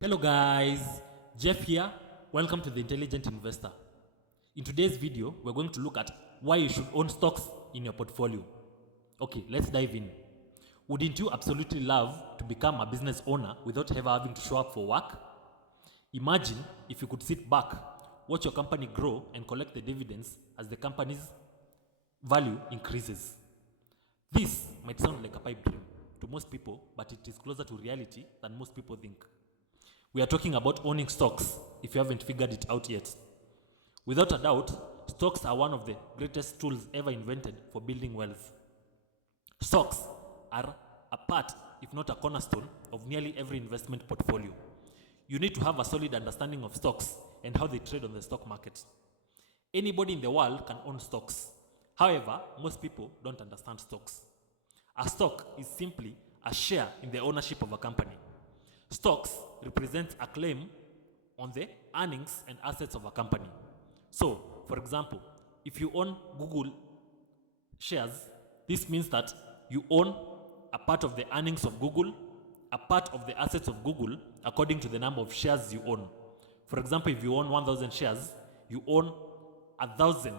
Hello guys, Jeff here. Welcome to the Intelligent Investor. In today's video, we're going to look at why you should own stocks in your portfolio. Okay, let's dive in. Wouldn't you absolutely love to become a business owner without ever having to show up for work? Imagine if you could sit back, watch your company grow and collect the dividends as the company's value increases. This might sound like a pipe dream to most people, but it is closer to reality than most people think. We are talking about owning stocks, if you haven't figured it out yet. Without a doubt, stocks are one of the greatest tools ever invented for building wealth. Stocks are a part, if not a cornerstone, of nearly every investment portfolio. You need to have a solid understanding of stocks and how they trade on the stock market. Anybody in the world can own stocks. However, most people don't understand stocks. A stock is simply a share in the ownership of a company. Stocks represent a claim on the earnings and assets of a company. So, for example, if you own Google shares, this means that you own a part of the earnings of Google, a part of the assets of Google, according to the number of shares you own. For example, if you own 1,000 shares, you own 1,000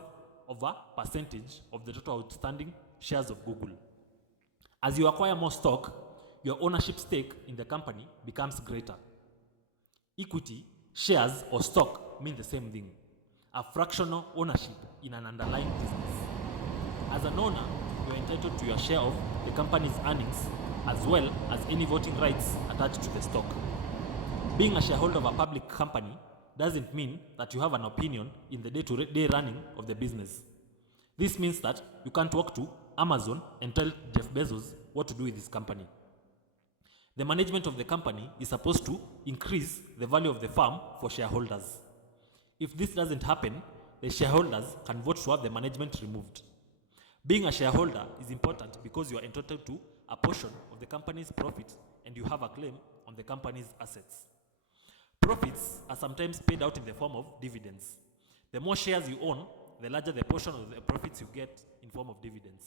of a percentage of the total outstanding shares of Google. As you acquire more stock, your ownership stake in the company becomes greater. Equity, shares, or stock mean the same thing, a fractional ownership in an underlying business. As an owner, you are entitled to your share of the company's earnings as well as any voting rights attached to the stock. Being a shareholder of a public company doesn't mean that you have an opinion in the day-to-day running of the business. This means that you can't walk to Amazon and tell Jeff Bezos what to do with his company. The management of the company is supposed to increase the value of the firm for shareholders. If this doesn't happen, the shareholders can vote to have the management removed. Being a shareholder is important because you are entitled to a portion of the company's profit and you have a claim on the company's assets. Profits are sometimes paid out in the form of dividends. The more shares you own, the larger the portion of the profits you get in form of dividends.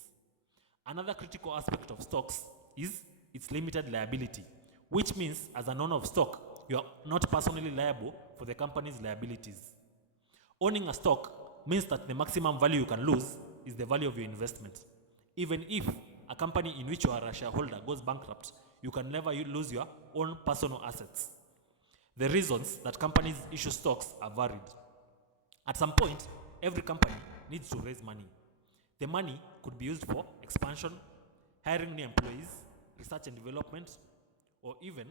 Another critical aspect of stocks is its limited liability, which means as an owner of stock, you are not personally liable for the company's liabilities. Owning a stock means that the maximum value you can lose is the value of your investment. Even if a company in which you are a shareholder goes bankrupt, you can never lose your own personal assets. The reasons that companies issue stocks are varied. At some point, every company needs to raise money. The money could be used for expansion, hiring new employees, research and development, or even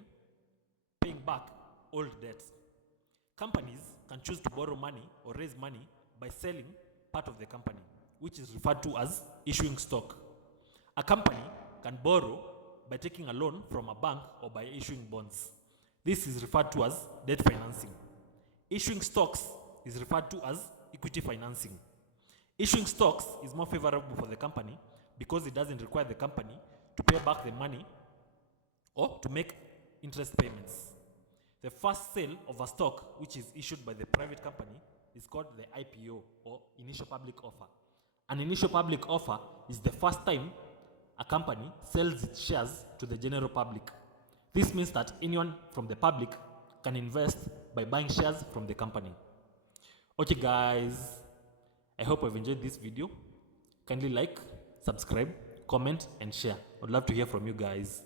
paying back old debts. Companies can choose to borrow money or raise money by selling part of the company, which is referred to as issuing stock. A company can borrow by taking a loan from a bank or by issuing bonds. This is referred to as debt financing. Issuing stocks is referred to as equity financing. Issuing stocks is more favorable for the company because it doesn't require the company to pay back the money or to make interest payments. The first sale of a stock which is issued by the private company is called the IPO, or initial public offer. An initial public offer is the first time a company sells its shares to the general public. This means that anyone from the public can invest by buying shares from the company. Okay guys, I hope you've enjoyed this video. Kindly like, subscribe, comment and share. I'd love to hear from you guys.